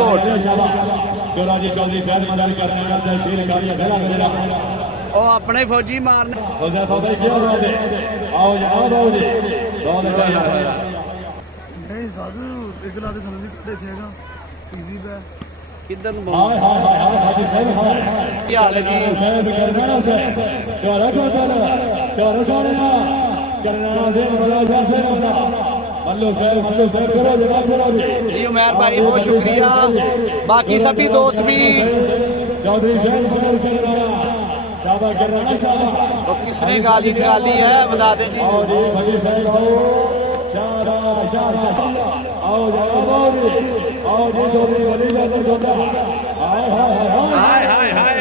फरीदकोट। ਉਹ ਆਪਣੇ ਫੌਜੀ ਮਾਰਨ नहीं साधु एक लाते थल्ले कटे थेगा इजी पे ਕਿੱਧਰ ਨੂੰ ਕੀ ਹਾਲ ਹੈ ਜੀ जी उमर भाई बहुत शुक्रिया। बाकी सभी दोस्त भी तो किसने गाली निकाली है बता दें जी। हाय हाय हाय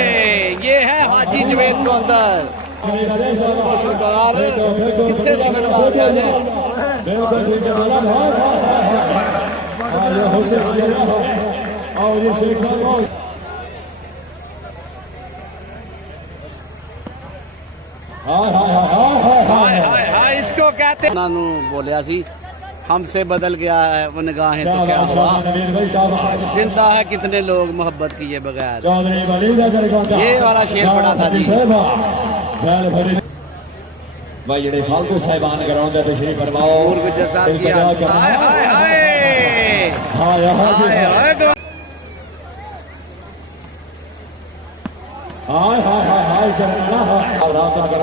ये है हाजी जवेद गोंदल कितने सिमट मार गया है। इसको कहते बोलिया सी हमसे बदल गया है वो निगाहें तो क्या हुआ। जिंदा है कितने लोग मोहब्बत किए बगैर। ये वाला शेर पड़ा था जी। भाई जेडे फालतू साहिबान ग्राउंड है तशरीफ फरमाओ।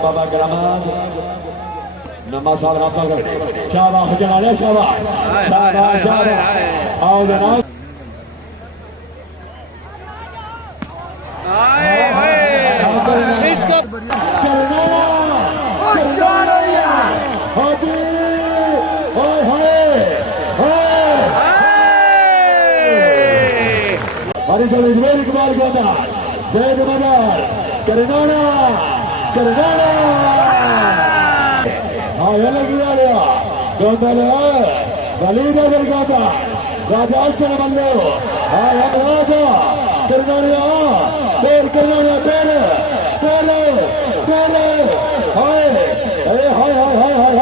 बाबा ग्रामाद नमा साहब रास्ता कर शाबाश जनाले शाबाश शाबाश शाबाश आओ जनाब इसको इकबाल गोंदा जैद मदार करनाना करनाना गोंदल वलीद गोंदा राजा मल्लो राजा करनाना पेर करनाना पेर पेर पेर हाय हाय हाय हाय हाय हाय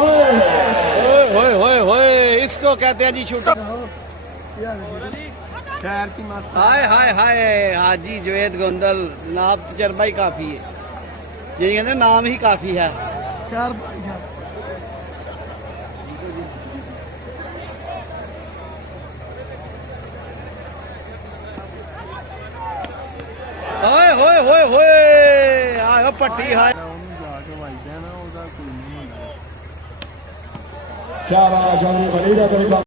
हाय इसको कहते हैं जी शूटिंग। हाय हाय हाय हाजी जवेद गोंदल जनाब तजर्बा ही काफी है जी कहते नाम ही काफी है। होए होए होए होए आयो पट्टी हाय शाबाश वलीद